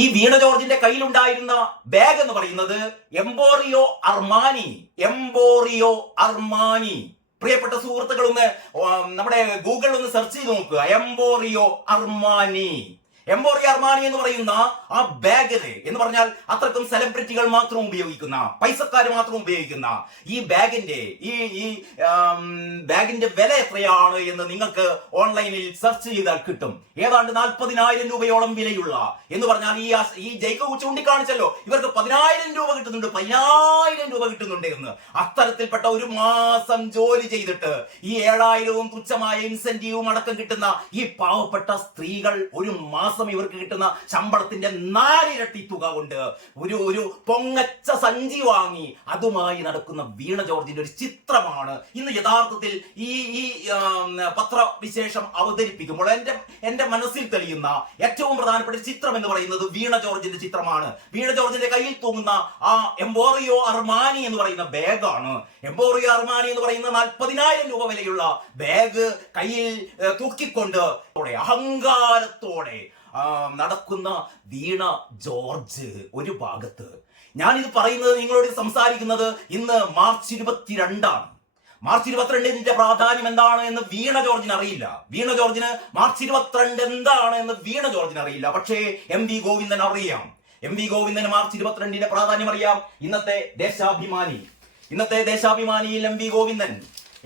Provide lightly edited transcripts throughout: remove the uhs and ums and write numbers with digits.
ഈ വീണ ജോർജിന്റെ കയ്യിലുണ്ടായിരുന്ന ബാഗ് എന്ന് പറയുന്നത് എംപോറിയോ അർമാനി. Emporio Armani. പ്രിയപ്പെട്ട സുഹൃത്തുക്കൾ, ഒന്ന് നമ്മുടെ ഗൂഗിളിൽ ഒന്ന് സെർച്ച് ചെയ്ത് നോക്കുക. Emporio Armani. എംപോറിയോ അർമാനി എന്ന് പറയുന്ന ആ ബാഗിന് എന്ന് പറഞ്ഞാൽ അത്രക്കും സെലിബ്രിറ്റികൾ മാത്രം ഉപയോഗിക്കുന്ന, പൈസക്കാർ മാത്രം ഉപയോഗിക്കുന്ന ഈ ബാഗിന്റെ ഈ ബാഗിന്റെ വില എത്രയാണ് എന്ന് നിങ്ങൾക്ക് ഓൺലൈനിൽ സെർച്ച് ചെയ്താൽ കിട്ടും. ഏതാണ്ട് 40,000 രൂപയോളം വിലയുള്ള എന്ന് പറഞ്ഞാൽ ഈ ജയ്ക്കബ് ചൂണ്ടിക്കാണിച്ചല്ലോ, ഇവർക്ക് 10,000 രൂപ കിട്ടുന്നുണ്ട്, 10,000 രൂപ കിട്ടുന്നുണ്ട് എന്ന്. അത്തരത്തിൽപ്പെട്ട ഒരു മാസം ജോലി ചെയ്തിട്ട് ഈ 7,000-വും തുച്ഛമായ ഇൻസെന്റീവും അടക്കം കിട്ടുന്ന ഈ പാവപ്പെട്ട സ്ത്രീകൾ ഒരു മാസം ഇവർക്ക് കിട്ടുന്ന ശമ്പളത്തിന്റെ 4 ഇരട്ടി തുക കൊണ്ട് ഒരു പൊങ്ങച്ച സഞ്ചി വാങ്ങി അതുമായി നടക്കുന്ന വീണ ജോർജിന്റെ ഒരു ചിത്രമാണ് ഇന്ന് യഥാർത്ഥത്തിൽ ഈ പത്രവിശേഷം അവതരിപ്പിക്കുമ്പോൾ എന്റെ മനസ്സിൽ തെളിയുന്ന ഏറ്റവും പ്രധാനപ്പെട്ട ചിത്രം എന്ന് പറയുന്നത് വീണ ജോർജിന്റെ ചിത്രമാണ്. വീണ ജോർജിന്റെ കയ്യിൽ തൂങ്ങുന്ന ആ എംപോറിയോ അർമാനി എന്ന് പറയുന്ന ബാഗാണ്. എംപോറിയോ അർമാനി എന്ന് പറയുന്ന 40,000 രൂപ വിലയുള്ള ബാഗ് കയ്യിൽ തൂക്കിക്കൊണ്ട് അഹങ്കാരത്തോടെ നടക്കുന്ന വീണ ജോർജ് ഒരു ഭാഗത്ത്. ഞാനിത് പറയുന്നത്, നിങ്ങളോട് സംസാരിക്കുന്നത് ഇന്ന് മാർച്ച് 22-ആണ്. മാർച്ച് 22-ന്റെ പ്രാധാന്യം എന്താണ് എന്ന് വീണ ജോർജിന് അറിയില്ല. വീണ ജോർജിന് മാർച്ച് 22 എന്താണ് എന്ന് വീണ ജോർജിന് അറിയില്ല. പക്ഷേ എം വി ഗോവിന്ദൻ അറിയാം. എം വി ഗോവിന്ദന് മാർച്ച് 22-ന്റെ പ്രാധാന്യം അറിയാം. ഇന്നത്തെ ദേശാഭിമാനിയിൽ എം വി ഗോവിന്ദൻ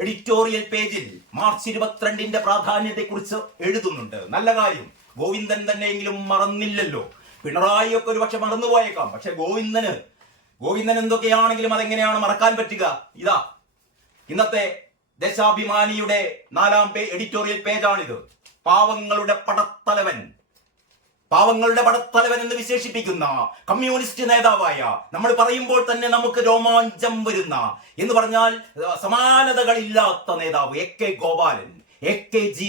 എഡിറ്റോറിയൽ പേജിൽ മാർച്ച് 22-ന്റെ പ്രാധാന്യത്തെ കുറിച്ച് എഴുതുന്നുണ്ട്. നല്ല കാര്യം. ഗോവിന്ദൻ തന്നെയെങ്കിലും മറന്നില്ലല്ലോ. പിണറായി ഒക്കെ ഒരു പക്ഷെ മറന്നുപോയേക്കാം. പക്ഷെ ഗോവിന്ദൻ എന്തൊക്കെയാണെങ്കിലും അതെങ്ങനെയാണ് മറക്കാൻ പറ്റുക? ഇതാ ഇന്നത്തെ ദേശാഭിമാനിയുടെ 4-ാം എഡിറ്റോറിയൽ പേജാണിത്. പാവങ്ങളുടെ പടത്തലവൻ എന്ന് വിശേഷിപ്പിക്കുന്ന കമ്മ്യൂണിസ്റ്റ് നേതാവായ, നമ്മൾ പറയുമ്പോൾ തന്നെ നമുക്ക് രോമാഞ്ചം വരുന്ന എന്ന് പറഞ്ഞാൽ സമാനതകളില്ലാത്ത നേതാവ് AK ഗോപാലൻ, AKG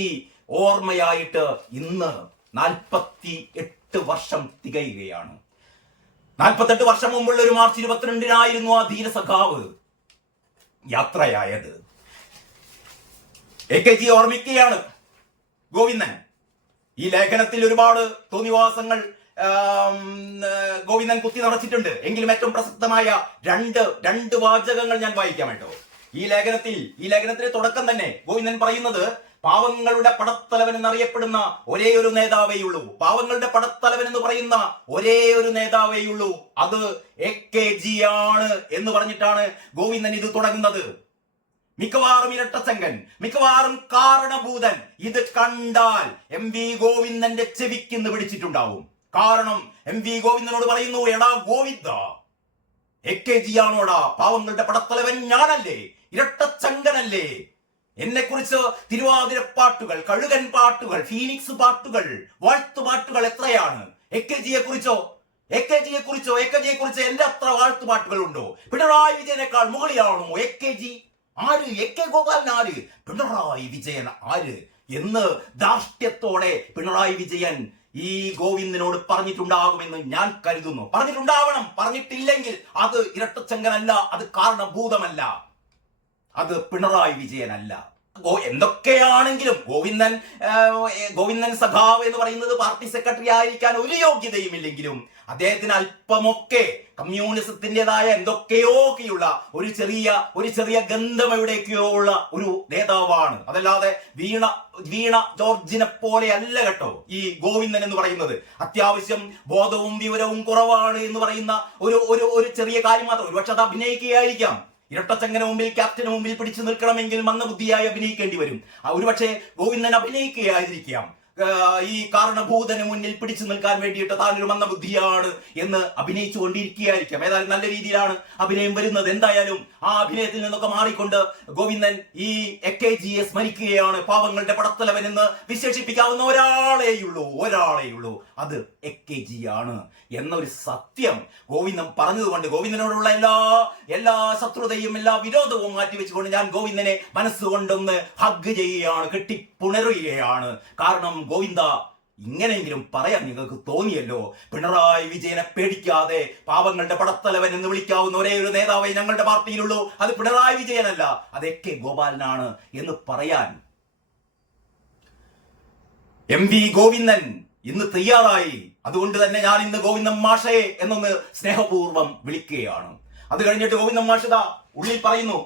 ഓർമ്മയായിട്ട് ഇന്ന് 48 വർഷം തികയുകയാണ്. 48 വർഷം മുമ്പുള്ള ഒരു മാർച്ച് 22-നായിരുന്നു ആ ധീരസഖാവ് യാത്രയായത്. AKG ഓർമ്മിക്കുകയാണ് ഗോവിന്ദൻ. ഈ ലേഖനത്തിൽ ഒരുപാട് തോന്നിവാസങ്ങൾ ഗോവിന്ദൻ കുത്തി നിറച്ചിട്ടുണ്ട്. എങ്കിലും ഏറ്റവും പ്രസക്തമായ രണ്ട് വാചകങ്ങൾ ഞാൻ വായിക്കാം കേട്ടോ. ഈ ലേഖനത്തിന്റെ തുടക്കം തന്നെ ഗോവിന്ദൻ പറയുന്നത്, പാവങ്ങളുടെ പടത്തലവൻ എന്നറിയപ്പെടുന്ന ഒരേ ഒരു നേതാവേയുള്ളൂ. പാവങ്ങളുടെ പടത്തലവൻ എന്ന് പറയുന്ന ഒരേ ഒരു നേതാവേയുള്ളൂ, അത് AKG ആണ് എന്ന് പറഞ്ഞിട്ടാണ് ഗോവിന്ദൻ ഇത് തുടങ്ങുന്നത്. മിക്കവാറും ഇരട്ടച്ചങ്കൻ, മിക്കവാറും കാരണഭൂതൻ ഇത് കണ്ടാൽ എം വി ഗോവിന്ദന്റെ ചെവിക്കിന്ന് പിടിച്ചിട്ടുണ്ടാവും. കാരണം എം വി ഗോവിന്ദനോട് പറയുന്നു, എടാ ഗോവിന്ദ, AKG ആണോടാ പാവങ്ങളുടെ പടത്തലവൻ? ഞാനല്ലേ? ഇരട്ടച്ചങ്കനല്ലേ? എന്നെ കുറിച്ച് തിരുവാതിര പാട്ടുകൾ, കഴുകൻ പാട്ടുകൾ, ഫീനിക്സ് പാട്ടുകൾ, വാഴ്ത്തുപാട്ടുകൾ എത്രയാണ്. AKGയെ കുറിച്ച് എന്റെ അത്ര വാഴ്ത്തുപാട്ടുകൾ ഉണ്ടോ? പിണറായി വിജയനേക്കാൾ മുകളിലാണോ AKG? ആര്? AK ഗോപാലൻ ആര്? പിണറായി വിജയൻ ആര് എന്ന് ധാർഷ്ട്യത്തോടെ പിണറായി വിജയൻ ഈ ഗോവിന്ദനോട് പറഞ്ഞിട്ടുണ്ടാകുമെന്ന് ഞാൻ കരുതുന്നു. പറഞ്ഞിട്ടുണ്ടാവണം. പറഞ്ഞിട്ടില്ലെങ്കിൽ അത് ഇരട്ടച്ചങ്കനല്ല, അത് കാരണഭൂതമല്ല, അത് പിണറായി വിജയനല്ല. എന്തൊക്കെയാണെങ്കിലും ഗോവിന്ദൻ സഖാവ് എന്ന് പറയുന്നത് പാർട്ടി സെക്രട്ടറി ആയിരിക്കാൻ ഒരു യോഗ്യതയുമില്ലെങ്കിലും അദ്ദേഹത്തിന് അല്പമൊക്കെ കമ്മ്യൂണിസത്തിൻ്റെതായ എന്തൊക്കെയൊക്കെയുള്ള ഒരു ചെറിയ ഗന്ധം എവിടേക്കോ ഉള്ള ഒരു നേതാവാണ്. അതല്ലാതെ വീണ ജോർജിനെ പോലെ അല്ല കേട്ടോ ഈ ഗോവിന്ദൻ എന്ന് പറയുന്നത്. അത്യാവശ്യം ബോധവും വിവരവും കുറവാണ് എന്ന് പറയുന്ന ഒരു ചെറിയ കാര്യം മാത്രം. ഒരുപക്ഷെ അത് അഭിനയിക്കുകയായിരിക്കാം. ഇരട്ടച്ചങ്കന് മുമ്പിൽ, ക്യാപ്റ്റന് മുമ്പിൽ പിടിച്ചു നിൽക്കണമെങ്കിൽ മന്ദബുദ്ധിയായി അഭിനയിക്കേണ്ടി വരും. ഒരുപക്ഷെ ഗോവിന്ദൻ അഭിനയിക്കുകയായിരിക്കാം. ഈ കാരണഭൂതന് മുന്നിൽ പിടിച്ചു നിൽക്കാൻ വേണ്ടിയിട്ട് താനൊരു മന്ദബുദ്ധിയാണ് എന്ന് അഭിനയിച്ചു കൊണ്ടിരിക്കുകയായിരിക്കാം. ഏതായാലും നല്ല രീതിയിലാണ് അഭിനയം വരുന്നത്. എന്തായാലും ആ അഭിനയത്തിൽ നിന്നൊക്കെ മാറിക്കൊണ്ട് ഗോവിന്ദൻ ഈ AKGയെ സ്മരിക്കുകയാണ്. പാവങ്ങളുടെ പടത്തലവൻ എന്ന് വിശേഷിപ്പിക്കാവുന്ന ഒരാളെയുള്ളൂ, അത് AKG ആണ് എന്നൊരു സത്യം ഗോവിന്ദൻ പറഞ്ഞതുകൊണ്ട് ഗോവിന്ദനോടുള്ള എല്ലാ ശത്രുതയും എല്ലാ വിരോധവും മാറ്റിവെച്ചുകൊണ്ട് ഞാൻ ഗോവിന്ദനെ മനസ്സുകൊണ്ടൊന്ന് ഹഗ് ചെയ്യുകയാണ്, കെട്ടിപ്പുണരുകയാണ്. കാരണം ഗോവിന്ദ, ഇങ്ങനെയെങ്കിലും പറയാൻ നിങ്ങൾക്ക് തോന്നിയല്ലോ. പിണറായി വിജയനെ പേടിക്കാതെ പാവങ്ങളുടെ പടത്തലവൻ എന്ന് വിളിക്കാവുന്ന ഒരേ ഒരു നേതാവേ ഞങ്ങളുടെ പാർട്ടിയിലുള്ളൂ, അത് പിണറായി വിജയനല്ല, അത് AK ഗോപാലനാണ് എന്ന് പറയാൻ എം വി ഗോവിന്ദൻ ഇന്ന് തയ്യാറായി. അതുകൊണ്ട് തന്നെ ഞാൻ ഇന്ന് ഗോവിന്ദൻ മാഷേ എന്നൊന്ന് സ്നേഹപൂർവ്വം വിളിക്കുകയാണ്. അത് കഴിഞ്ഞിട്ട് ഗോവിന്ദൻ മാഷ് ഉള്ളിൽ പറയുന്നു,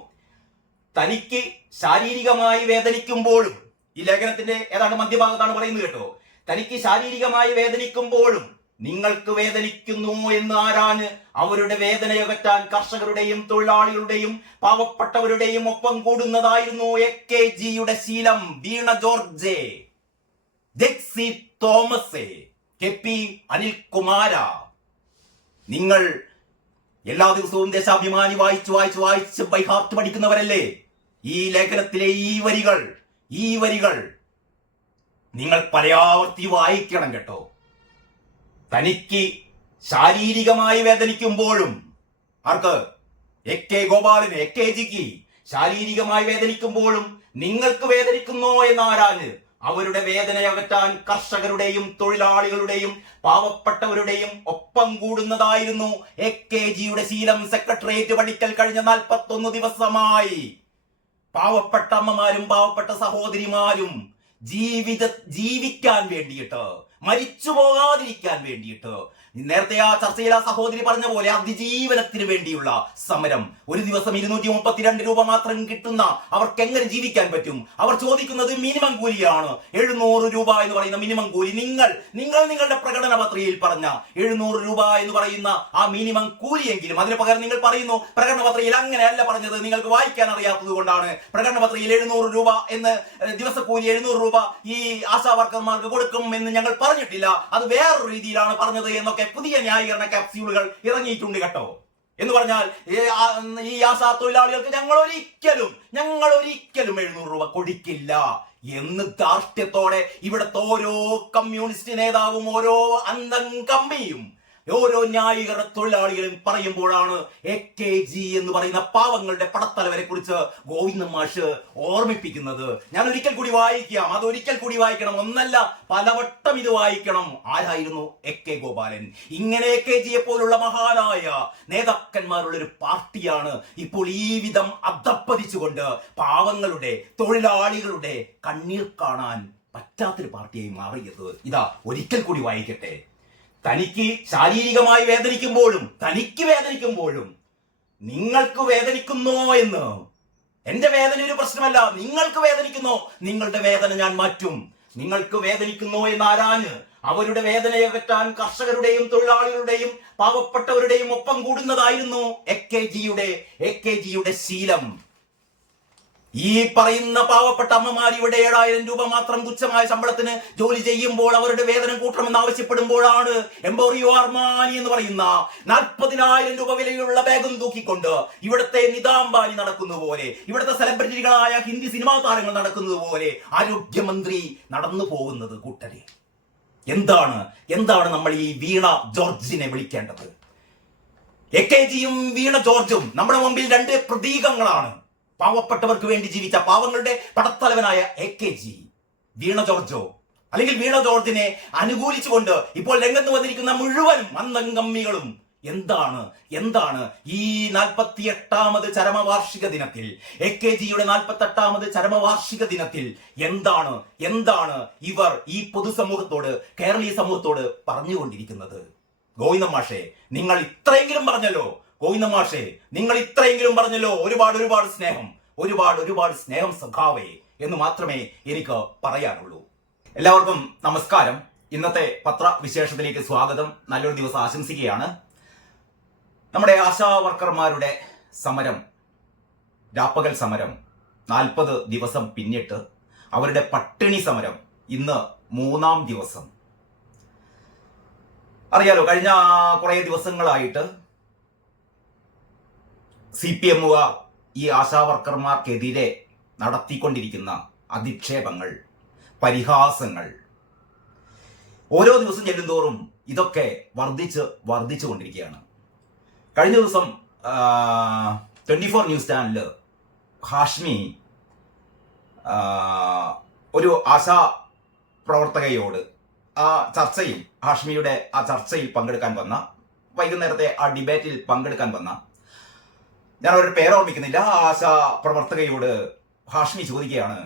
തനിക്ക് ശാരീരികമായി വേദനിക്കുമ്പോഴും, ഈ ലേഖനത്തിന്റെ ഏതാണ്ട് മധ്യഭാഗത്താണ് പറയുന്നത് കേട്ടോ, തനിക്ക് ശാരീരികമായി വേദനിക്കുമ്പോഴും നിങ്ങൾക്ക് വേദനിക്കുന്നു എന്ന് ആരാഞ്ഞ് അവരുടെ വേദനയകറ്റാൻ കർഷകരുടെയും തൊഴിലാളികളുടെയും പാവപ്പെട്ടവരുടെയും ഒപ്പം കൂടുന്നതായിരുന്നു AKGയുടെ ശീലം. വീണ ജോർജ്, ജെക്സി തോമസ്, KP അനിൽകുമാര, നിങ്ങൾ എല്ലാ ദിവസവും ദേശാഭിമാനി വായിച്ച് ബൈ ഹാർട്ട് പഠിക്കുന്നവരല്ലേ? ഈ ലേഖനത്തിലെ ഈ വരികൾ നിങ്ങൾ പലയാവർത്തി വായിക്കണം കേട്ടോ. തനിക്ക് ശാരീരികമായി വേദനിക്കുമ്പോഴും, ആർക്ക്? AK ഗോപാലന്, AKGക്ക് ശാരീരികമായി വേദനിക്കുമ്പോഴും നിങ്ങൾക്ക് വേദനിക്കുന്നോ എന്നാരാഞ്ഞ് അവരുടെ വേദനയകറ്റാൻ കർഷകരുടെയും തൊഴിലാളികളുടെയും പാവപ്പെട്ടവരുടെയും ഒപ്പം കൂടുന്നതായിരുന്നു AKGയുടെ ശീലം. സെക്രട്ടേറിയറ്റ് പഠിക്കൽ കഴിഞ്ഞ 41 ദിവസമായി പാവപ്പെട്ട അമ്മമാരും പാവപ്പെട്ട സഹോദരിമാരും ജീവിക്കാൻ വേണ്ടിയിട്ട്, മരിച്ചു പോകാതിരിക്കാൻ വേണ്ടിയിട്ട്, നേരത്തെ ആ ചർച്ചയിൽ ആ സഹോദരി പറഞ്ഞ പോലെ അതിജീവനത്തിന് വേണ്ടിയുള്ള സമരം. ഒരു ദിവസം 232 രൂപ മാത്രം കിട്ടുന്ന അവർക്ക് എങ്ങനെ ജീവിക്കാൻ പറ്റും? അവർ ചോദിക്കുന്നത് മിനിമം കൂലിയാണ്, 700 രൂപ എന്ന് പറയുന്ന മിനിമം കൂലി. നിങ്ങൾ നിങ്ങളുടെ പ്രകടന പത്രികയിൽ പറഞ്ഞ 700 രൂപ എന്ന് പറയുന്ന ആ മിനിമം കൂലിയെങ്കിലും, അതിന് പകരം നിങ്ങൾ പറയുന്നു പ്രകടന പത്രികയിൽ അങ്ങനെയല്ല പറഞ്ഞത്, നിങ്ങൾക്ക് വായിക്കാൻ അറിയാത്തത് കൊണ്ടാണ് പ്രകടന പത്രികയിൽ 700 രൂപ എന്ന്, ദിവസക്കൂലി 700 രൂപ ഈ ആശാ വർക്കർമാർക്ക് കൊടുക്കും എന്ന് ഞങ്ങൾ പറഞ്ഞിട്ടില്ല, അത് വേറൊരു രീതിയിലാണ് പറഞ്ഞത് എന്നൊക്കെ പുതിയ ന്യായീകരണ ക്യാപ്സ്യൂളുകൾ ഇറങ്ങിയിട്ടുണ്ട് കേട്ടോ. എന്ന് പറഞ്ഞാൽ ഈ ആശാ തൊഴിലാളികൾക്ക് ഞങ്ങൾ ഒരിക്കലും 700 രൂപ കൊടുക്കില്ല എന്ന് ധാർഷ്ട്യത്തോടെ ഇവിടുത്തെ ഓരോ കമ്മ്യൂണിസ്റ്റ് നേതാവും ഓരോ അന്തം കമ്മിയും ഓരോ ന്യായീകരണ തൊഴിലാളികളും പറയുമ്പോഴാണ് AKG എന്ന് പറയുന്ന പാവങ്ങളുടെ പടത്തലവരെ കുറിച്ച് ഗോവിന്ദൻ മാഷ് ഓർമ്മിപ്പിക്കുന്നത്. ഞാൻ ഒരിക്കൽ കൂടി വായിക്കാം, അതൊരിക്കൽ കൂടി വായിക്കണം, ഒന്നല്ല പലവട്ടം ഇത് വായിക്കണം. ആരായിരുന്നു AK ഗോപാലൻ? ഇങ്ങനെ AKGയെ പോലുള്ള മഹാനായ നേതാക്കന്മാരുള്ളൊരു പാർട്ടിയാണ് ഇപ്പോൾ ഈ വിധം അധപ്പതിച്ചുകൊണ്ട് പാവങ്ങളുടെ തൊഴിലാളികളുടെ കണ്ണീർ കാണാൻ പറ്റാത്തൊരു പാർട്ടിയായി മാറിയത്. ഇതാ ഒരിക്കൽ കൂടി വായിക്കട്ടെ. തനിക്ക് ശാരീരികമായി വേദനിക്കുമ്പോഴും നിങ്ങൾക്ക് വേദനിക്കുന്നോ എന്ന്. എന്റെ വേദന ഒരു പ്രശ്നമല്ല, നിങ്ങൾക്ക് വേദനിക്കുന്നോ? നിങ്ങളുടെ വേദന ഞാൻ മാറ്റും. നിങ്ങൾക്ക് വേദനിക്കുന്നോ എന്ന് ആരാഞ്ഞ് അവരുടെ വേദനയകറ്റാൻ കർഷകരുടെയും തൊഴിലാളികളുടെയും പാവപ്പെട്ടവരുടെയും ഒപ്പം കൂടുന്നതായിരുന്നു AKGയുടെ ശീലം. ഈ പറയുന്ന പാവപ്പെട്ട അമ്മമാർ ഇവിടെ 7000 രൂപ മാത്രം തുച്ഛമായ ശമ്പളത്തിന് ജോലി ചെയ്യുമ്പോൾ അവരുടെ വേതനം കൂട്ടണമെന്ന് ആവശ്യപ്പെടുമ്പോഴാണ് എംപോറിയോ അർമാനി എന്ന് പറയുന്ന 40,000 രൂപ വിലയുള്ള ബാഗും തൂക്കിക്കൊണ്ട് ഇവിടുത്തെ നിതാംബാനി നടക്കുന്ന പോലെ, ഇവിടുത്തെ സെലിബ്രിറ്റികളായ ഹിന്ദി സിനിമാ താരങ്ങൾ നടക്കുന്നത് പോലെ ആരോഗ്യമന്ത്രി നടന്നു പോകുന്നത്. കൂട്ടരെ, എന്താണ് നമ്മൾ ഈ വീണ ജോർജിനെ വിളിക്കേണ്ടത്? AKGയും വീണ ജോർജും നമ്മുടെ മുമ്പിൽ രണ്ട് പ്രതീകങ്ങളാണ്. പാവപ്പെട്ടവർക്ക് വേണ്ടി ജീവിച്ച പാവങ്ങളുടെ പടത്തലവനായ AKG, വീണ ജോർജോ അല്ലെങ്കിൽ വീണ ജോർജിനെ അനുകൂലിച്ചുകൊണ്ട് ഇപ്പോൾ രംഗത്ത് വന്നിരിക്കുന്ന മുഴുവനും അന്തംകമ്മികളും എന്താണ് ഈ 48ാമത് ചരമവാർഷിക ദിനത്തിൽ, AKGയുടെ 48ാമത് ചരമവാർഷിക ദിനത്തിൽ എന്താണ് ഇവർ ഈ പൊതുസമൂഹത്തോട്, കേരളീയ സമൂഹത്തോട് പറഞ്ഞുകൊണ്ടിരിക്കുന്നത്? ഗോവിന്ദൻ മാഷേ, നിങ്ങൾ ഇത്രയെങ്കിലും പറഞ്ഞല്ലോ. ഗോവിന്ദൻ മാഷേ, നിങ്ങൾ ഇത്രയെങ്കിലും പറഞ്ഞല്ലോ. ഒരുപാട് സ്നേഹം സഖാവേ എന്ന് മാത്രമേ എനിക്ക് പറയാനുള്ളൂ. എല്ലാവർക്കും നമസ്കാരം. ഇന്നത്തെ പത്രവിശേഷത്തിലേക്ക് സ്വാഗതം. നല്ലൊരു ദിവസം ആശംസിക്കുകയാണ്. നമ്മുടെ ആശാ വർക്കർമാരുടെ സമരം, രാപ്പകൽ സമരം 40 ദിവസം പിന്നിട്ട് അവരുടെ പട്ടിണി സമരം ഇന്ന് 3ാം ദിവസം. അറിയാലോ, കഴിഞ്ഞ കുറേ ദിവസങ്ങളായിട്ട് CPM ഈ ആശാ വർക്കർമാർക്കെതിരെ നടത്തിക്കൊണ്ടിരിക്കുന്ന അധിക്ഷേപങ്ങൾ, പരിഹാസങ്ങൾ, ഓരോ ദിവസം ചെല്ലുന്തോറും ഇതൊക്കെ വർദ്ധിച്ചു കൊണ്ടിരിക്കുകയാണ്. കഴിഞ്ഞ ദിവസം 24 ന്യൂസ് ചാനലിൽ ഹാഷ്മി ഒരു ആശാ പ്രവർത്തകയോട് ഹാഷ്മിയുടെ ആ ചർച്ചയിൽ പങ്കെടുക്കാൻ വന്ന, വൈകുന്നേരത്തെ ആ ഡിബേറ്റിൽ പങ്കെടുക്കാൻ വന്ന, ഞാൻ അവരുടെ പേര് ഓർമ്മിക്കുന്നില്ല, ആശാ പ്രവർത്തകയോട് ഹാഷ്മി ചോദിക്കുകയാണ്,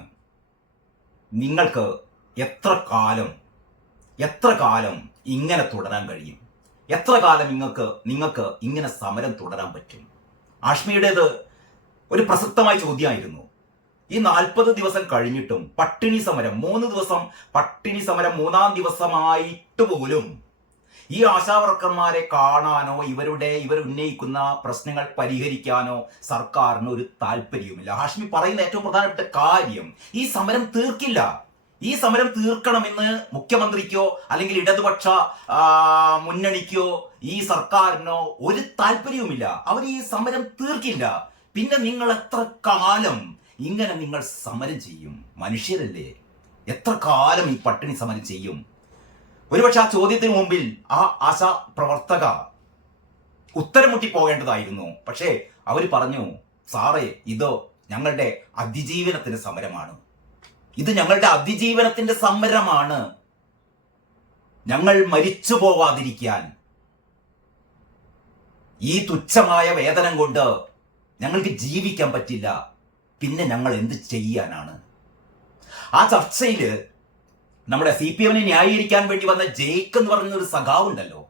നിങ്ങൾക്ക് എത്ര കാലം ഇങ്ങനെ തുടരാൻ കഴിയും? എത്ര കാലം നിങ്ങൾക്ക് ഇങ്ങനെ സമരം തുടരാൻ പറ്റും? ആഷ്മിയുടേത് ഒരു പ്രസക്തമായ ചോദ്യമായിരുന്നു. ഈ 40 ദിവസം കഴിഞ്ഞിട്ടും പട്ടിണി സമരം, 3 ദിവസം പട്ടിണി സമരം, 3-ാം ദിവസമായിട്ട് പോലും ഈ ആശാവർക്കർമാരെ കാണാനോ ഇവർ ഉന്നയിക്കുന്ന പ്രശ്നങ്ങൾ പരിഹരിക്കാനോ സർക്കാരിന് ഒരു താല്പര്യവുമില്ല. ഹാഷ്മി പറയുന്ന ഏറ്റവും പ്രധാനപ്പെട്ട കാര്യം, ഈ സമരം തീർക്കില്ല. ഈ സമരം തീർക്കണമെന്ന് മുഖ്യമന്ത്രിക്കോ അല്ലെങ്കിൽ ഇടതുപക്ഷ മുന്നണിക്കോ ഈ സർക്കാരിനോ ഒരു താല്പര്യവുമില്ല. അവർ ഈ സമരം തീർക്കില്ല. പിന്നെ നിങ്ങൾ എത്ര കാലം ഇങ്ങനെ നിങ്ങൾ സമരം ചെയ്യും? മനുഷ്യരല്ലേ, എത്ര കാലം ഈ പട്ടിണി സമരം ചെയ്യും? ഒരുപക്ഷെ ആ ചോദ്യത്തിന് മുമ്പിൽ ആ ആശാ പ്രവർത്തക ഉത്തരം മുട്ടി പോകേണ്ടതായിരുന്നു. പക്ഷേ അവർ പറഞ്ഞു, സാറേ, ഇത് ഞങ്ങളുടെ അതിജീവനത്തിന്റെ സമരമാണ്. ഇത് ഞങ്ങളുടെ അതിജീവനത്തിന്റെ സമരമാണ്. ഞങ്ങൾ മരിച്ചു പോവാതിരിക്കാൻ ഈ തുച്ഛമായ വേതനം കൊണ്ട് ഞങ്ങൾക്ക് ജീവിക്കാൻ പറ്റില്ല. പിന്നെ ഞങ്ങൾ എന്ത് ചെയ്യാനാണ്? ആ ചർച്ചയിൽ നമ്മുടെ CPM-നെ ന്യായീകരിക്കാൻ വേണ്ടി വന്ന ജയ്ക്ക് എന്ന് പറയുന്ന ഒരു സഖാവുണ്ടല്ലോ,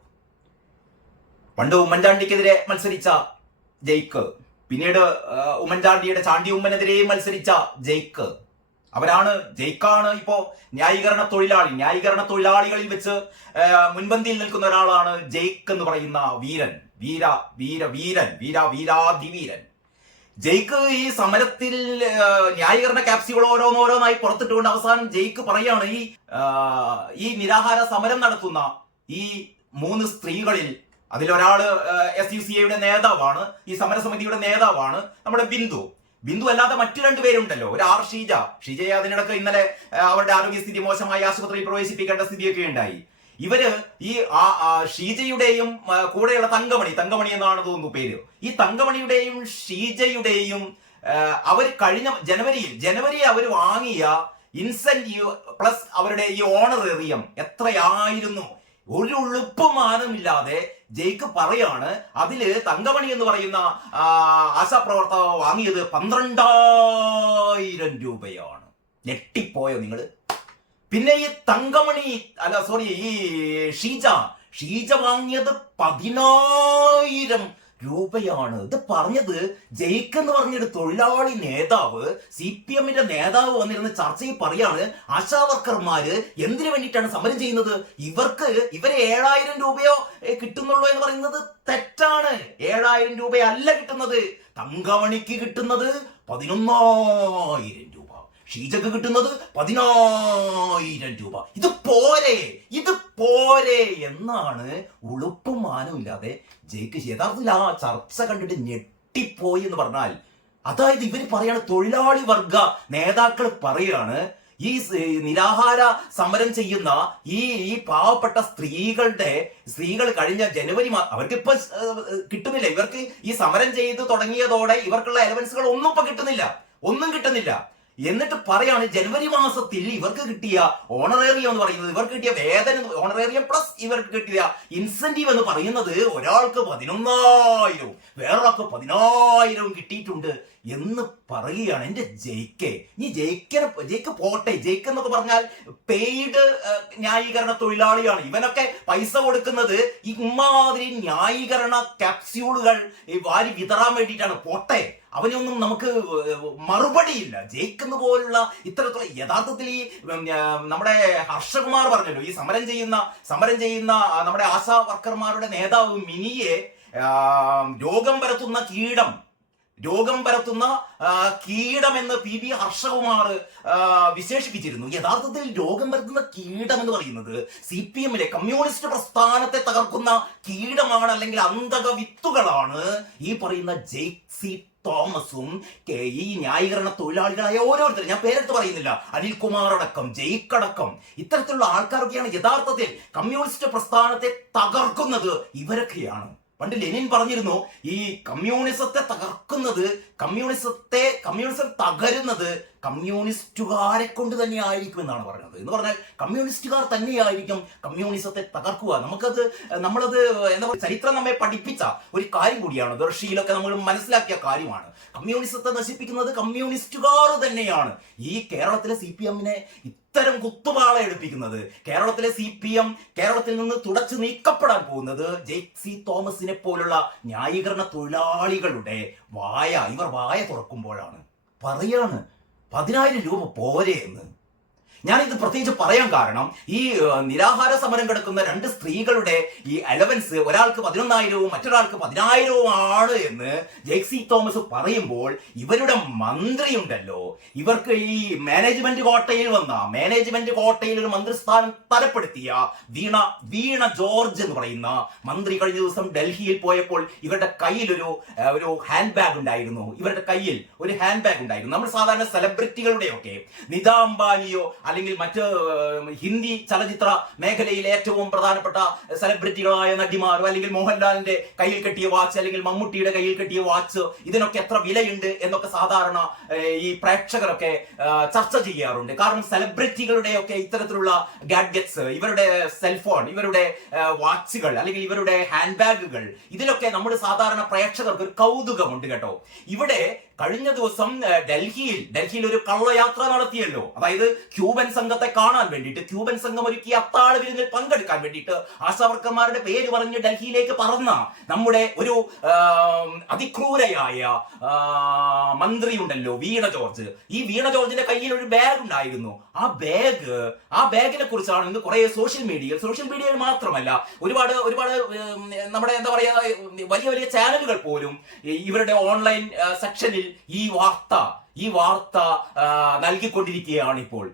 പണ്ട് ഉമ്മൻചാണ്ടിക്കെതിരെ മത്സരിച്ച ജയ്ക്ക്, പിന്നീട് ഉമ്മൻചാണ്ടിയുടെ ചാണ്ടി ഉമ്മനെതിരെയും മത്സരിച്ച ജയ്ക്ക്, ജയ്ക്കാണ് ഇപ്പോ ന്യായീകരണ തൊഴിലാളികളിൽ വെച്ച് മുൻപന്തിയിൽ നിൽക്കുന്ന ഒരാളാണ് ജയ്ക്ക് എന്ന് പറയുന്ന വീരാതിവീരൻ. ജയ്ക്ക് ഈ സമരത്തിൽ ന്യായീകരണ ക്യാപ്സ്യൂൾ ഓരോന്നായി പുറത്തിട്ടുകൊണ്ട് അവസാനം ജയ്ക്ക് പറയാണ്, ഈ നിരാഹാര സമരം നടത്തുന്ന ഈ 3 സ്ത്രീകളിൽ അതിലൊരാള് SUCA-യുടെ നേതാവാണ്, ഈ സമരസമിതിയുടെ നേതാവാണ് നമ്മുടെ ബിന്ദു അല്ലാതെ മറ്റു 2 പേരുണ്ടല്ലോ. ഒരു ഷീജയെ അതിനിടക്ക് ഇന്നലെ അവരുടെ ആരോഗ്യസ്ഥിതി മോശമായി ആശുപത്രിയിൽ പ്രവേശിപ്പിക്കേണ്ട സ്ഥിതിയൊക്കെ ഉണ്ടായി. ഇവര് ഈ ഷീജയുടെയും കൂടെയുള്ള തങ്കമണി എന്നാണ് തോന്നുന്നു പേര്, ഈ തങ്കമണിയുടെയും ഷീജയുടെയും അവർ കഴിഞ്ഞ ജനുവരി അവർ വാങ്ങിയ ഇൻസെന്റീവ് പ്ലസ് അവരുടെ ഈ ഓണറേറിയം എത്രയായിരുന്നു? ഒരു ഉളുപ്പുമാനമില്ലാതെ ജയ്ക്ക് പറയാണ്, അതില് തങ്കമണി എന്ന് പറയുന്ന ആശാപ്രവർത്തക വാങ്ങിയത് 12,000 രൂപയാണ്. ഞെട്ടിപ്പോയോ നിങ്ങള്? പിന്നെ ഈ ഈ ഷീജ വാങ്ങിയത് 10,000 രൂപയാണ്. ഇത് പറഞ്ഞത് ജയ്ക്ക് എന്ന് പറഞ്ഞൊരു തൊഴിലാളി നേതാവ്, CPM-ന്റെ നേതാവ് വന്നിരുന്ന ചർച്ചയിൽ പറയാണ്, ആശാവർക്കർമാര് എന്തിനു വേണ്ടിയിട്ടാണ് സമരം ചെയ്യുന്നത്? ഇവരെ 7,000 രൂപയോ കിട്ടുന്നുള്ളൂ എന്ന് പറയുന്നത് തെറ്റാണ്. 7,000 രൂപയല്ല കിട്ടുന്നത്. തങ്കമണിക്ക് കിട്ടുന്നത് 11,000 രൂപ, ഷീജക്ക് കിട്ടുന്നത് 10,000 രൂപ. ഇത് പോരെ എന്നാണ് ഉളുപ്പുമാനമില്ലാതെ ജയ്ക്ക്. യഥാർത്ഥത്തിൽ ആ ചർച്ച കണ്ടിട്ട് ഞെട്ടിപ്പോയി എന്ന് പറഞ്ഞാൽ, അതായത് ഇവര് പറയാണ്, തൊഴിലാളി വർഗ നേതാക്കൾ പറയാണ്, ഈ നിരാഹാര സമരം ചെയ്യുന്ന ഈ പാവപ്പെട്ട സ്ത്രീകൾ കഴിഞ്ഞ ജനുവരി അവർക്ക് ഇപ്പൊ കിട്ടുന്നില്ല. ഇവർക്ക് ഈ സമരം ചെയ്ത് തുടങ്ങിയതോടെ ഇവർക്കുള്ള എലവൻസുകൾ ഒന്നും കിട്ടുന്നില്ല. എന്നിട്ട് പറയാണ്, ജനുവരി മാസത്തിൽ ഇവർക്ക് കിട്ടിയ ഓണറേറിയം എന്ന് പറയുന്നത്, ഇവർക്ക് കിട്ടിയ വേതനം ഓണറേറിയം പ്ലസ് ഇവർക്ക് കിട്ടിയ ഇൻസെന്റീവ് എന്ന് പറയുന്നത് ഒരാൾക്ക് 11,000 വേറൊരാൾക്ക് 10,000 കിട്ടിയിട്ടുണ്ട് എന്ന് പറയുകയാണ്. എന്റെ ജയ്ക്ക് പോട്ടെ. ജയ്ക്ക് എന്നൊക്കെ പറഞ്ഞാൽ പെയ്ഡ് ന്യായീകരണ തൊഴിലാളിയാണ്. ഇവനൊക്കെ പൈസ കൊടുക്കുന്നത് ഇമാതിരി ന്യായീകരണ ക്യാപ്സ്യൂളുകൾ വാരി വിതറാൻ വേണ്ടിയിട്ടാണ്. പോട്ടെ, അവനൊന്നും നമുക്ക് മറുപടിയില്ല. ജയിക്കുന്ന പോലുള്ള ഇത്തരത്തിലുള്ള യഥാർത്ഥത്തിൽ ഈ നമ്മുടെ ഹർഷകുമാർ പറഞ്ഞല്ലോ, ഈ സമരം ചെയ്യുന്ന നമ്മുടെ ആശാ വർക്കർമാരുടെ നേതാവ് മിനിയെ രോഗം പരത്തുന്ന കീടം എന്ന് PB ഹർഷകുമാർ വിശേഷിപ്പിച്ചിരുന്നു. യഥാർത്ഥത്തിൽ രോഗം പരത്തുന്ന കീടം എന്ന് പറയുന്നത് CPM-ലെ കമ്മ്യൂണിസ്റ്റ് പ്രസ്ഥാനത്തെ തകർക്കുന്ന കീടമാണ്, അല്ലെങ്കിൽ അന്തക വിത്തുകളാണ് ഈ പറയുന്ന JC തോമസും ഈ ന്യായീകരണ തൊഴിലാളികളായ ഓരോരുത്തരും, ഞാൻ പേരെടുത്ത് പറയുന്നില്ല, അനിൽകുമാർ അടക്കം, ജയ്ക്കടക്കം, ഇത്തരത്തിലുള്ള ആൾക്കാരൊക്കെയാണ് യഥാർത്ഥത്തിൽ കമ്മ്യൂണിസ്റ്റ് പ്രസ്ഥാനത്തെ തകർക്കുന്നത്. ഇവരൊക്കെയാണ്. പണ്ട് ലെനിൻ പറഞ്ഞിരുന്നു, ഈ കമ്മ്യൂണിസത്തെ തകർക്കുന്നത്, കമ്മ്യൂണിസം തകരുന്നത് കമ്മ്യൂണിസ്റ്റുകാരെ കൊണ്ട് തന്നെ ആയിരിക്കും എന്നാണ് പറഞ്ഞത്. എന്ന് പറഞ്ഞാൽ കമ്മ്യൂണിസ്റ്റുകാർ തന്നെയായിരിക്കും കമ്മ്യൂണിസത്തെ തകർക്കുക. നമ്മളത് എന്താ പറയുക, ചരിത്രം നമ്മെ പഠിപ്പിച്ച ഒരു കാര്യം കൂടിയാണ്. ദർശിയിലൊക്കെ നമ്മൾ മനസ്സിലാക്കിയ കാര്യമാണ്. കമ്മ്യൂണിസത്തെ നശിപ്പിക്കുന്നത് കമ്മ്യൂണിസ്റ്റുകാർ തന്നെയാണ്. ഈ കേരളത്തിലെ CPM-നെ ഇത്തരം കുത്തുപാള എടുപ്പിക്കുന്നത് കേരളത്തിലെ CPM കേരളത്തിൽ നിന്ന് തുടച്ചു നീക്കപ്പെടാൻ പോകുന്നത് ജെയ്സി തോമസിനെ പോലുള്ള ന്യായീകരണ തൊഴിലാളികളുടെ ഇവർ വായ തുറക്കുമ്പോഴാണ്. പറയാണ് 10,000 രൂപ പോരെ എന്ന്. ഞാനിത് പ്രത്യേകിച്ച് പറയാൻ കാരണം ഈ നിരാഹാര സമരം കിടക്കുന്ന 2 സ്ത്രീകളുടെ ഈ അലവൻസ് ഒരാൾക്ക് 11,000വും മറ്റൊരാൾക്ക് 10,000വും ആണ് എന്ന് ജെയ്സി തോമസ് പറയുമ്പോൾ ഇവരുടെ മന്ത്രി ഉണ്ടല്ലോ, ഇവർക്ക് ഈ മാനേജ്മെന്റ് കോട്ടയിൽ ഒരു മന്ത്രിസ്ഥാനം തരപ്പെടുത്തിയ വീണ ജോർജ് എന്ന് പറയുന്ന മന്ത്രി കഴിഞ്ഞ ദിവസം ഡൽഹിയിൽ പോയപ്പോൾ ഇവരുടെ കയ്യിൽ ഒരു ഹാൻഡ് ബാഗ് ഉണ്ടായിരുന്നു. നമ്മൾ സാധാരണ സെലിബ്രിറ്റികളുടെയൊക്കെ നിതാ അംബാനിയോ അല്ലെങ്കിൽ മറ്റ് ഹിന്ദി ചലച്ചിത്ര മേഖലയിലെ ഏറ്റവും പ്രധാനപ്പെട്ട സെലിബ്രിറ്റികളായ നടിമാരോ അല്ലെങ്കിൽ മോഹൻലാലിന്റെ കയ്യിൽ കെട്ടിയ വാച്ച് അല്ലെങ്കിൽ മമ്മൂട്ടിയുടെ കയ്യിൽ കെട്ടിയ വാച്ച് ഇതിനൊക്കെ എത്ര വിലയുണ്ട് എന്നൊക്കെ സാധാരണ ഈ പ്രേക്ഷകരൊക്കെ ചർച്ച ചെയ്യാറുണ്ട്. കാരണം സെലിബ്രിറ്റികളുടെ ഒക്കെ ഇത്തരത്തിലുള്ള ഗാഡ്ജറ്റ്സ്, ഇവരുടെ സെൽഫോൺ, ഇവരുടെ വാച്ചുകൾ അല്ലെങ്കിൽ ഇവരുടെ ഹാൻഡ് ബാഗുകൾ, ഇതിലൊക്കെ നമ്മുടെ സാധാരണ പ്രേക്ഷകർക്ക് ഒരു കൗതുകമുണ്ട് കേട്ടോ. ഇവിടെ കഴിഞ്ഞ ദിവസം ഡൽഹിയിൽ ഒരു കള്ളയാത്ര നടത്തിയല്ലോ. അതായത് ക്യൂബൻ സംഘത്തെ കാണാൻ വേണ്ടിയിട്ട്, ക്യൂബൻ സംഘം ഒരുക്കിയ അത്താഴ വിരുന്നിൽ പങ്കെടുക്കാൻ വേണ്ടിയിട്ട് ആശാവർക്കർമാരുടെ പേര് പറഞ്ഞ് ഡൽഹിയിലേക്ക് പറന്ന നമ്മുടെ ഒരു അതിക്രൂരയായ മന്ത്രി ഉണ്ടല്ലോ വീണ ജോർജ്. ഈ വീണ ജോർജിന്റെ കയ്യിൽ ഒരു ബാഗ് ഉണ്ടായിരുന്നു. ആ ബാഗിനെ കുറിച്ചാണ് ഇന്ന് കുറെ സോഷ്യൽ മീഡിയയിൽ മാത്രമല്ല ഒരുപാട് നമ്മുടെ എന്താ പറയാ വലിയ ചാനലുകൾ പോലും ഇവരുടെ ഓൺലൈൻ സെക്ഷനിൽ ഈ വാർത്ത നൽകിക്കൊണ്ടിരിക്കുകയാണ് ഇപ്പോൾ.